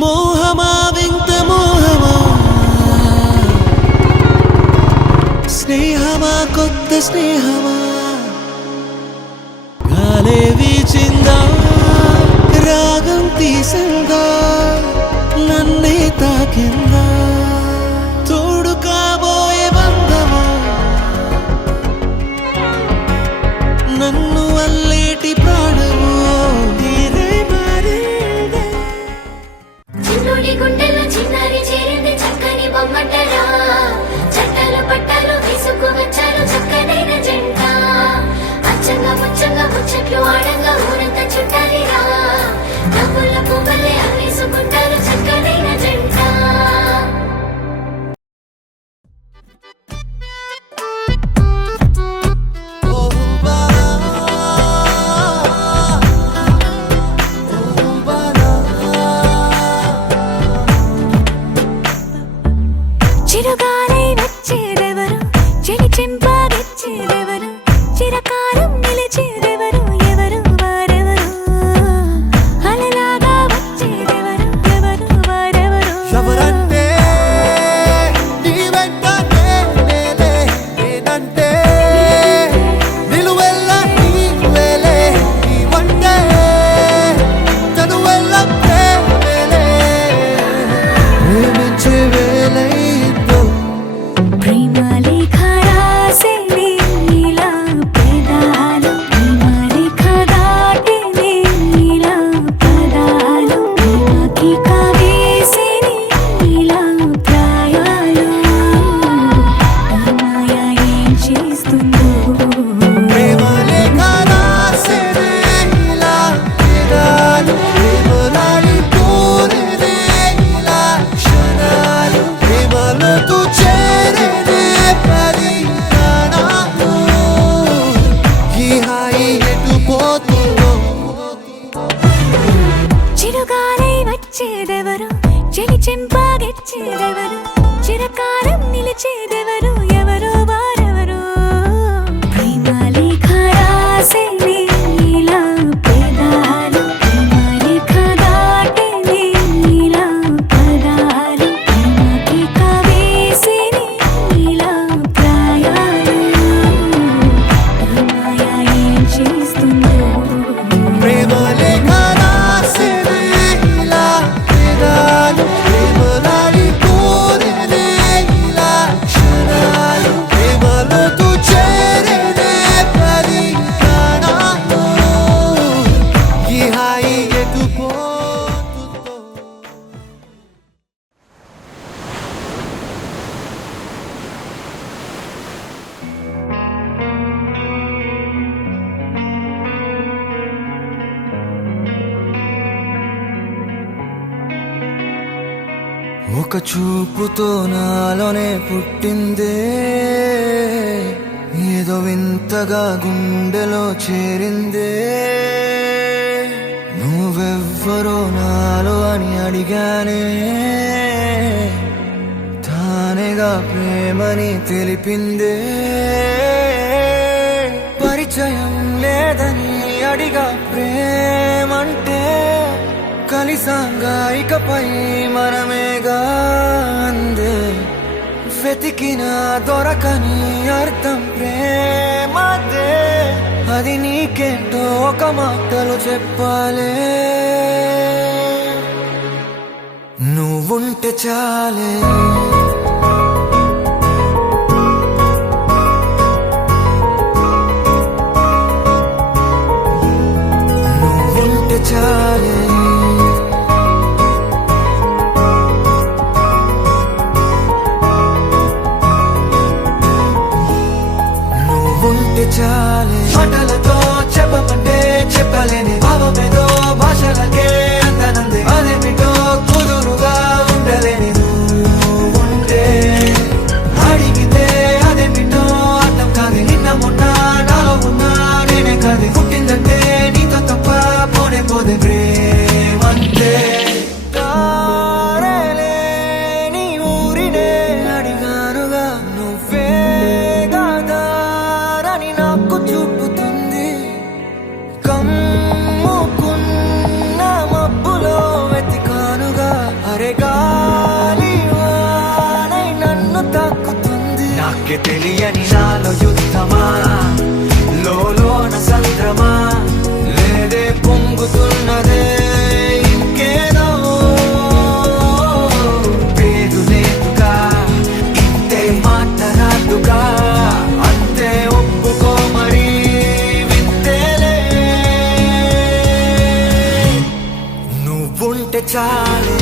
మోహమా వింత మోహమా, స్నేహమా కొత్త స్నేహమా, గాలే వీచిందా రాగం తీసిందా నన్నే తాకిందా, తోడు కాబోయే బంధమా నన్ను అల్లేటి ప్రాణము నీరే మారిందే. చిన్నోడి గుండెల్లో చిన్నారి చేరింది చక్కని బొమ్మటరా, చట్టాలు పట్టాలు తీసుకు వచ్చారు చక్కనైన జంట, అచ్చంగా ముచ్చంగా ముచ్చట్లు ఆడంగా ఊరంతా చుట్టాలిరా, నవ్వుల పువ్వులే అల్లేసుకుంటారు చక్కనైన జంట. చిరుగాలై వచ్చేదెవరు, చెలి చెంపాగిచ్చేదెవరు, చిరకాలం నిలిచేదెవరు, ఎవరు వారెవరు, అలలాగా వచ్చేదెవరు, ఎవరు వారెవరు. ఎవరంటే నీ వెంట నేనే నేనంటే, నిలువెల్ల నీవేలే నీ వంటే, తనువెల్ల ప్రేమేలే, ప్రేమించే వేలైందో ప్రేమలేఖ రాసే నీలా పెదాలు, ప్రేమలేఖ దాటే నీలా పదాలు, ప్రేమకి కావేసే నీలా ప్రాయాలు, ఈ మాయ ఏం చేస్తుందో. ప్రేమలేఖ రాసేనే ఇలా పెదాలు, ప్రేమలాలి కోరేనే ఇలా క్షణాలు, ప్రేమలోతు చేరేనే పది ప్రాణాలు, ఈ హాయి ఎటు పోతుందో. చిరుగాలై వచ్చేదెవరు, చెలి చెంపాగిచ్చేదెవరు, చిరకాలం నిలిచేదెవరు, ఎవరు వారెవరు. ప్రేమలేఖ రాసే నీలా పెదాలు, ప్రేమలేఖ దాటే నీలా పదాలు, ప్రేమకి కావేసే నీలా ప్రాయాలు, ఈ మాయ ఏం చేస్తుందో. ప్రేమలేఖ రాసేనే ఇలా పెదాలు, ప్రేమలాలి కోరేనే ఇలా క్షణాలు, ప్రేమలోతు చేరేనే పది ప్రాణాలు, ఈ హాయి ఎటు పోతుందో. ఒక చూపుతో నాలోనే పుట్టిందే, ఏదో వింతగా గుండెలో చేరిందే, నువ్వెవ్వరో నాలో అని అడిగానే, తానేగా ప్రేమని తెలిపిందే, పరిచయం లేదని అడిగా ప్రేమంటే, కలిసాంగా ఇకపై మనమేగా అందే, వెతికిన దొరకని అర్థం ప్రేమదే, అది నీకేంటో ఒక మాటలు చెప్పాలే, నువ్వుంటే చాలే. నువ్వుంటే చాలే. నువ్వుంటే చాలే. మాటలతో చెప్పమంటే చెప్పలేని భావమేదో భాషలకే అందనందే, అదేమిటో కుదురుగా ఉండలేని నువ్వుంటే, అడిగితే అదేమిటో అర్థం కాదు, నిన్న మొన్న నాలో ఉన్నా నేనే కాదు, పుట్టిందంటే నీతో తప్ప పోనే పోదే ప్రేమ. నీకే తెలియని నాలో యుద్ధమా లోన సంద్రమా లేదే పొంగుతున్నదే ఇంకేదో పేరు లేదుగా ఇంతే మాటరాదుగా అంతే ఒప్పుకో మరి వింతేలే నువ్వుంటే చాలే